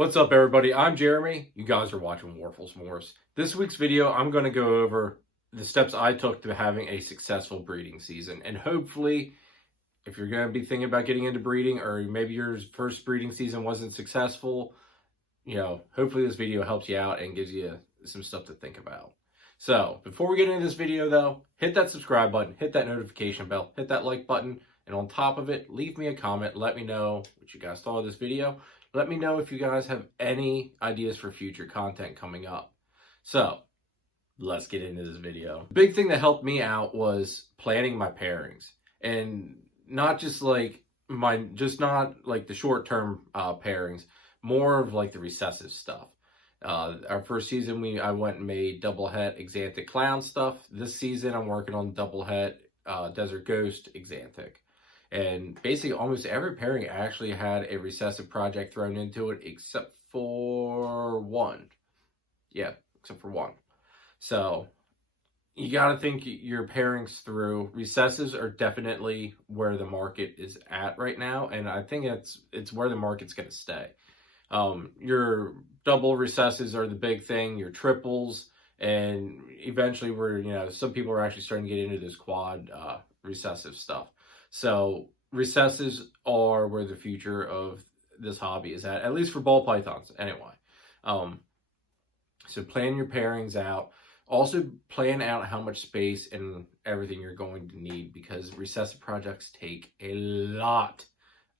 What's up, everybody? I'm Jeremy. You guys are watching Morphs. This week's video, I'm going to go over the steps I took to having a successful breeding season. And hopefully, if you're going to be thinking about getting into breeding, or maybe your first breeding season wasn't successful, hopefully this video helps you out and gives you some stuff to think about. So, before we get into this video though, hit that subscribe button, hit that notification bell, hit that like button, and on top of it, leave me a comment. Let me know what you guys thought of this video. Let me know if you guys have any ideas for future content coming up. So, let's get into this video. The big thing that helped me out was planning my pairings. And not just like not like the short-term pairings, more of like the recessive stuff. Our first season, I went and made double het Exanthic Clown stuff. This season, I'm working on double het Desert Ghost Exanthic. And basically almost every pairing actually had a recessive project thrown into it except for one. Yeah, except for one. So you got to think your pairings through. Recessives are definitely where the market is at right now. And I think it's where the market's going to stay. Your double recessives are the big thing, your triples, and eventually some people are actually starting to get into this quad recessive stuff. So recessives are where the future of this hobby is at least for ball pythons anyway. So plan your pairings out. Also plan out how much space and everything you're going to need, because recessive projects take a lot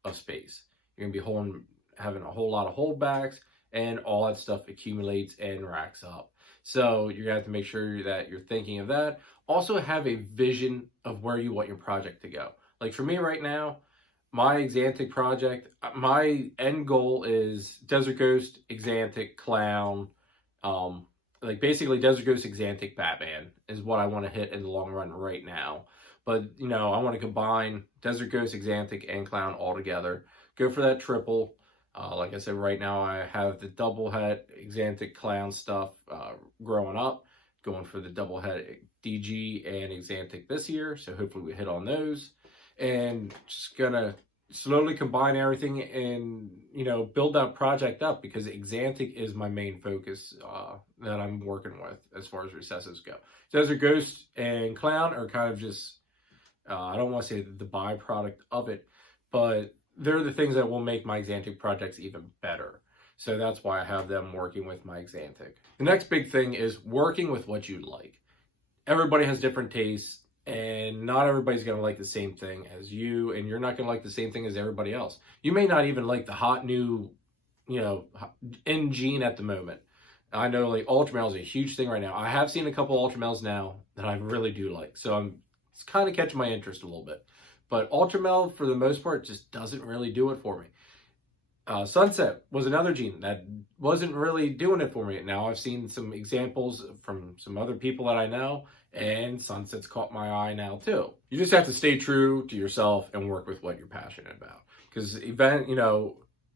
of space. You're going to be having a whole lot of holdbacks, and all that stuff accumulates and racks up. So you're going to have to make sure that you're thinking of that. Also have a vision of where you want your project to go. Like for me right now, my Exanthic project, my end goal is Desert Ghost, Exanthic, Clown, like basically Desert Ghost, Exanthic, Batman is what I want to hit in the long run right now. But, I want to combine Desert Ghost, Exanthic, and Clown all together. Go for that triple. Like I said, right now I have the double het Exanthic Clown stuff growing up. Going for the double het DG and Exanthic this year. So hopefully we hit on those. And just gonna slowly combine everything and, build that project up, because Exanthic is my main focus that I'm working with as far as recessives go. Desert Ghost and Clown are kind of just, I don't want to say the byproduct of it, but they're the things that will make my Exanthic projects even better. So that's why I have them working with my Exanthic. The next big thing is working with what you like. Everybody has different tastes, and not everybody's going to like the same thing as you, and you're not going to like the same thing as everybody else. You may not even like the hot new, in gene at the moment. I know like Ultra Male is a huge thing right now. I have seen a couple Ultra Males now that I really do like. So it's kind of catching my interest a little bit. But Ultra Male, for the most part, just doesn't really do it for me. Sunset was another gene that wasn't really doing it for me. Now I've seen some examples from some other people that I know, and Sunset's caught my eye now too. You just have to stay true to yourself and work with what you're passionate about. Because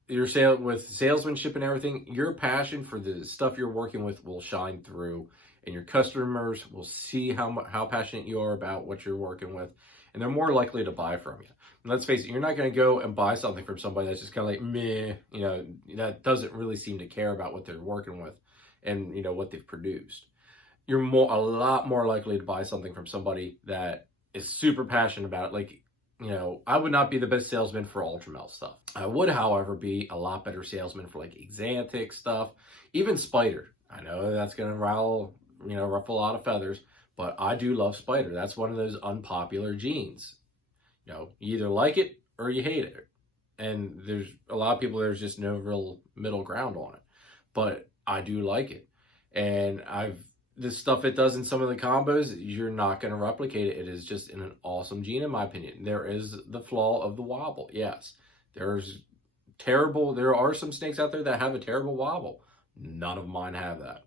with salesmanship and everything, your passion for the stuff you're working with will shine through, and your customers will see how passionate you are about what you're working with, and they're more likely to buy from you. And let's face it, you're not going to go and buy something from somebody that's just kind of like, meh, that doesn't really seem to care about what they're working with and, what they've produced. You're a lot more likely to buy something from somebody that is super passionate about it. Like, I would not be the best salesman for Ultra Male stuff. I would, however, be a lot better salesman for like Exanthic stuff, even Spider. I know that's going to ruffle a lot of feathers, but I do love Spider. That's one of those unpopular genes. You either like it or you hate it. And there's a lot of people, there's just no real middle ground on it. But I do like it. And this stuff it does in some of the combos, you're not going to replicate it. It is just an awesome gene, in my opinion. There is the flaw of the wobble. Yes, there are some snakes out there that have a terrible wobble. None of mine have that.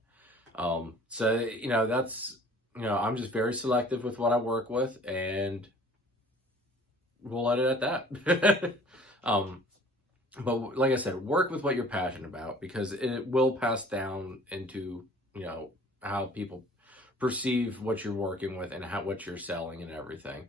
That's, I'm just very selective with what I work with, and we'll let it at that. But like I said, work with what you're passionate about, because it will pass down into, how people perceive what you're working with and what you're selling and everything.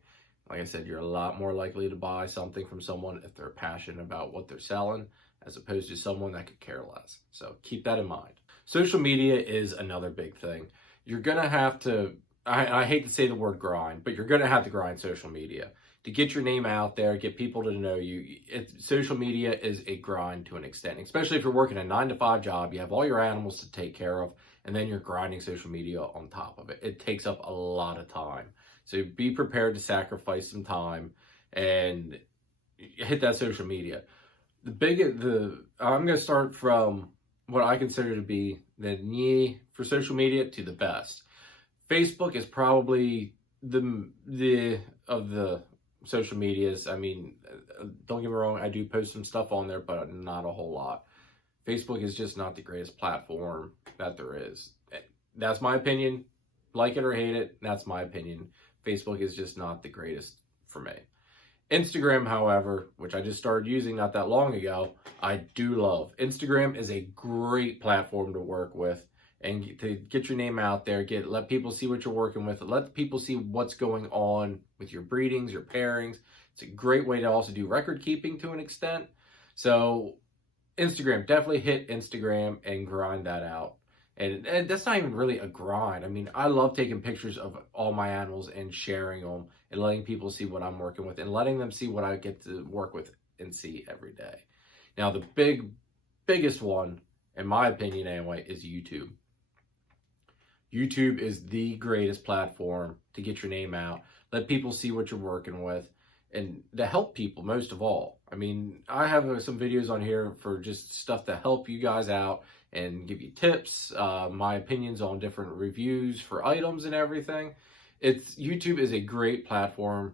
Like I said, you're a lot more likely to buy something from someone if they're passionate about what they're selling as opposed to someone that could care less. So keep that in mind. Social media is another big thing. You're going to have to, I hate to say the word grind, but you're going to have to grind social media to get your name out there, get people to know you. Social media is a grind to an extent, especially if you're working a 9-to-5 job, you have all your animals to take care of, and then you're grinding social media on top of it. It takes up a lot of time. So be prepared to sacrifice some time and hit that social media. I'm going to start from what I consider to be the knee for social media to the best. Facebook is probably the of the social medias. I mean, don't get me wrong, I do post some stuff on there, but not a whole lot. Facebook is just not the greatest platform that there is. That's my opinion. Like it or hate it, that's my opinion. Facebook is just not the greatest for me. Instagram, however, which I just started using not that long ago, I do love. Instagram is a great platform to work with and to get your name out there, let people see what you're working with, let people see what's going on with your breedings, your pairings. It's a great way to also do record keeping to an extent. So Instagram, definitely hit Instagram and grind that out. And that's not even really a grind. I mean, I love taking pictures of all my animals and sharing them and letting people see what I'm working with and letting them see what I get to work with and see every day. Now, the biggest one, in my opinion anyway, is YouTube. YouTube is the greatest platform to get your name out, let people see what you're working with, and to help people most of all. I mean, I have some videos on here for just stuff to help you guys out and give you tips, my opinions on different reviews for items and everything. YouTube is a great platform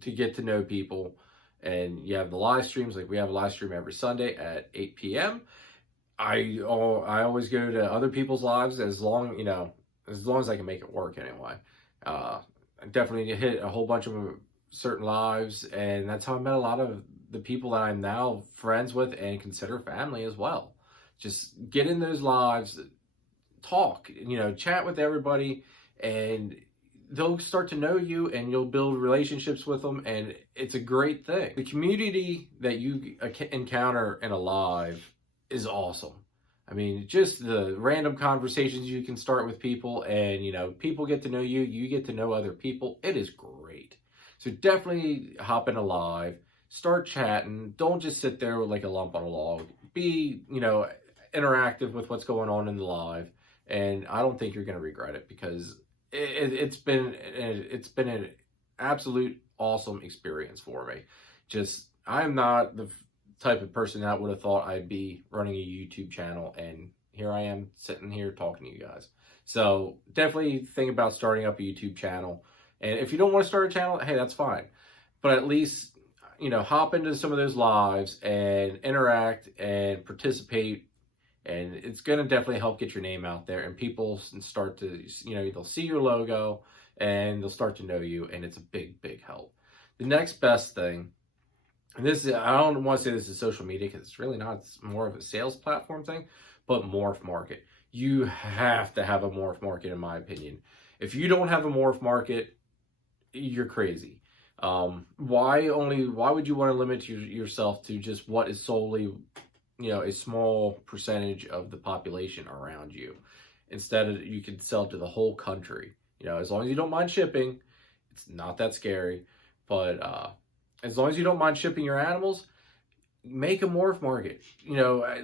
to get to know people. And you have the live streams, like we have a live stream every Sunday at 8 p.m. I always go to other people's lives as long as I can make it work anyway. I definitely hit a whole bunch of certain lives, and that's how I met a lot of the people that I'm now friends with and consider family as well. Just get in those lives, talk, chat with everybody, and they'll start to know you and you'll build relationships with them, and it's a great thing. The community that you encounter in a live is awesome. I mean, just the random conversations you can start with people, and people get to know you, you get to know other people. It is great. So definitely hop in a live, start chatting. Don't just sit there like a lump on a log. Be, interactive with what's going on in the live, and I don't think you're going to regret it, because it's been an absolute awesome experience for me. I'm not the type of person that would have thought I'd be running a YouTube channel, and here I am sitting here talking to you guys. So definitely think about starting up a YouTube channel, and if you don't want to start a channel, hey, that's fine, but at least hop into some of those lives and interact and participate. And it's going to definitely help get your name out there, and people start to, they'll see your logo and they'll start to know you, and it's a big, big help. The next best thing, and I don't want to say this is social media because it's really not, it's more of a sales platform thing, but Morph Market. You have to have a Morph Market, in my opinion. If you don't have a Morph Market, you're crazy. Why would you want to limit yourself to just what is solely a small percentage of the population around you? Instead of, you can sell to the whole country. As long as you don't mind shipping, it's not that scary. But as long as you don't mind shipping your animals, make a Morph Market.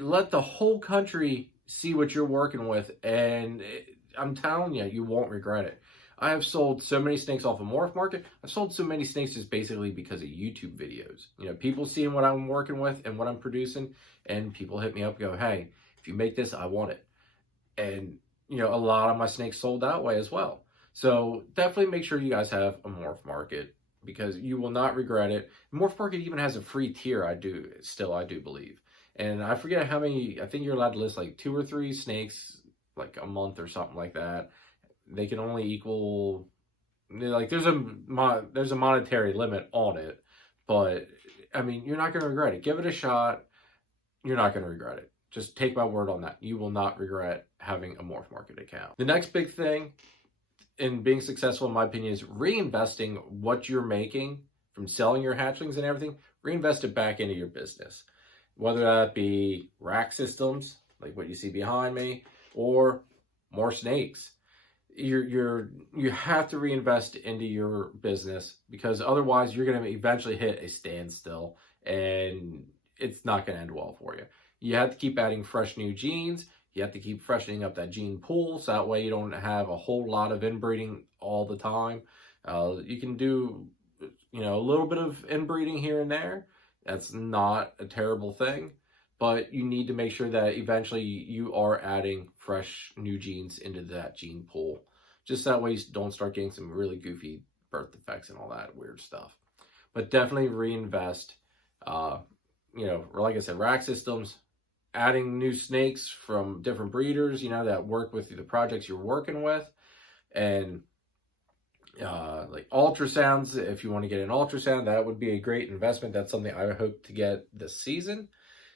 Let the whole country see what you're working with, and I'm telling you, you won't regret it. I have sold so many snakes off of Morph Market. I've sold so many snakes just basically because of YouTube videos. People seeing what I'm working with and what I'm producing, and people hit me up and go, hey, if you make this, I want it. And, a lot of my snakes sold that way as well. So definitely make sure you guys have a Morph Market, because you will not regret it. Morph Market even has a free tier, I do believe. And I forget how many, I think you're allowed to list like 2 or 3 snakes like a month or something like that. They can only equal, like, there's a monetary limit on it, but I mean, you're not going to regret it. Give it a shot. You're not going to regret it. Just take my word on that. You will not regret having a Morph Market account. The next big thing in being successful, in my opinion, is reinvesting what you're making from selling your hatchlings and everything. Reinvest it back into your business. whether that be rack systems, like what you see behind me, or more snakes. You have to reinvest into your business, because otherwise you're going to eventually hit a standstill, and it's not going to end well for you. You have to keep adding fresh new genes. You have to keep freshening up that gene pool, so that way you don't have a whole lot of inbreeding all the time. You can do, a little bit of inbreeding here and there. That's not a terrible thing, but you need to make sure that eventually you are adding fresh new genes into that gene pool. Just that way you don't start getting some really goofy birth defects and all that weird stuff. But definitely reinvest. Like I said, rack systems, adding new snakes from different breeders, that work with the projects you're working with, and like ultrasounds. If you want to get an ultrasound, that would be a great investment. That's something I hope to get this season.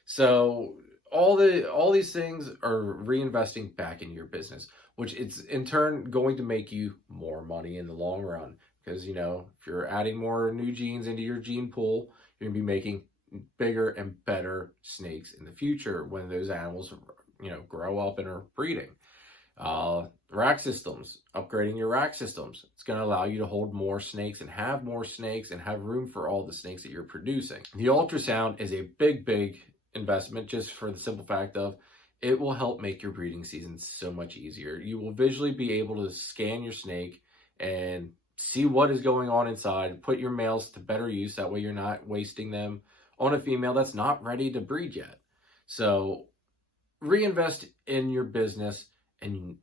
So all these things are reinvesting back into your business, which it's in turn going to make you more money in the long run. Because, if you're adding more new genes into your gene pool, you're going to be making bigger and better snakes in the future when those animals, grow up and are breeding. Rack systems, upgrading your rack systems. It's going to allow you to hold more snakes and have room for all the snakes that you're producing. The ultrasound is a big investment, just for the simple fact of it will help make your breeding season so much easier. You will visually be able to scan your snake and see what is going on inside, put your males to better use. That way you're not wasting them on a female that's not ready to breed yet. So reinvest in your business, and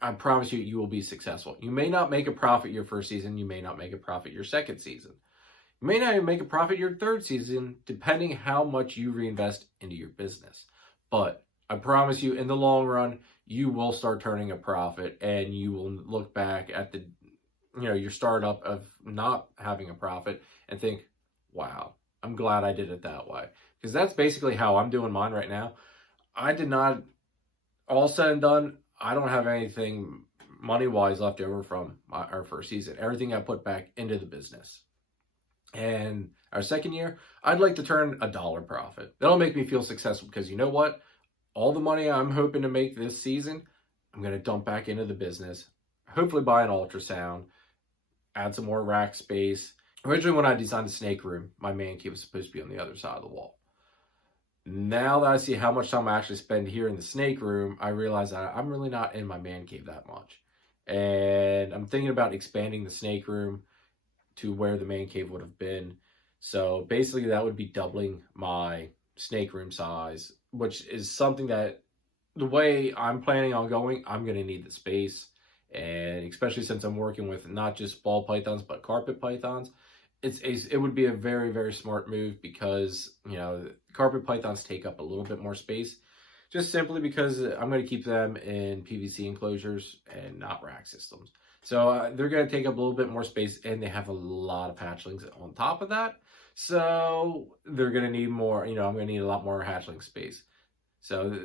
I promise you will be successful. You may not make a profit your first season. You may not make a profit your second season. You may not even make a profit your third season, depending how much you reinvest into your business. But I promise you, in the long run, you will start turning a profit, and you will look back at your startup of not having a profit and think, wow, I'm glad I did it that way. Because that's basically how I'm doing mine right now. I did not, all said and done, I don't have anything money-wise left over from our first season. Everything I put back into the business. And our second year, I'd like to turn $1 profit. That'll make me feel successful, because you know what? All the money I'm hoping to make this season, I'm going to dump back into the business. Hopefully buy an ultrasound, add some more rack space. Originally, when I designed the snake room, my man cave was supposed to be on the other side of the wall. Now that I see how much time I actually spend here in the snake room, I realize that I'm really not in my man cave that much. And I'm thinking about expanding the snake room to where the man cave would have been. So basically that would be doubling my snake room size, which is something that, the way I'm planning on going, I'm going to need the space. And especially since I'm working with not just ball pythons, but carpet pythons, it would be a very smart move, because, carpet pythons take up a little bit more space, just simply because I'm going to keep them in PVC enclosures and not rack systems. So they're going to take up a little bit more space, and they have a lot of hatchlings on top of that. So they're going to need more, I'm going to need a lot more hatchling space. So,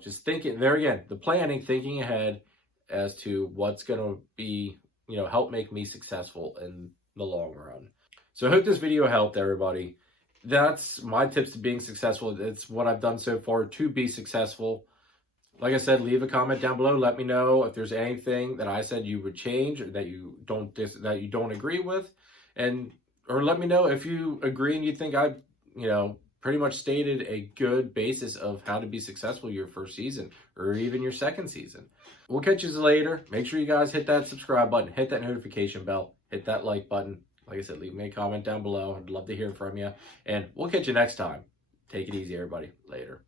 just thinking there again, the planning, thinking ahead as to what's going to be, help make me successful in the long run. So I hope this video helped everybody. That's my tips to being successful. It's what I've done so far to be successful. Like I said, leave a comment down below. Let me know if there's anything that I said you would change, or that you don't agree with, or let me know if you agree and you think I've pretty much stated a good basis of how to be successful your first season, or even your second season. We'll catch you later. Make sure you guys hit that subscribe button, hit that notification bell, hit that like button. Like I said, leave me a comment down below. I'd love to hear from you. And we'll catch you next time. Take it easy, everybody. Later.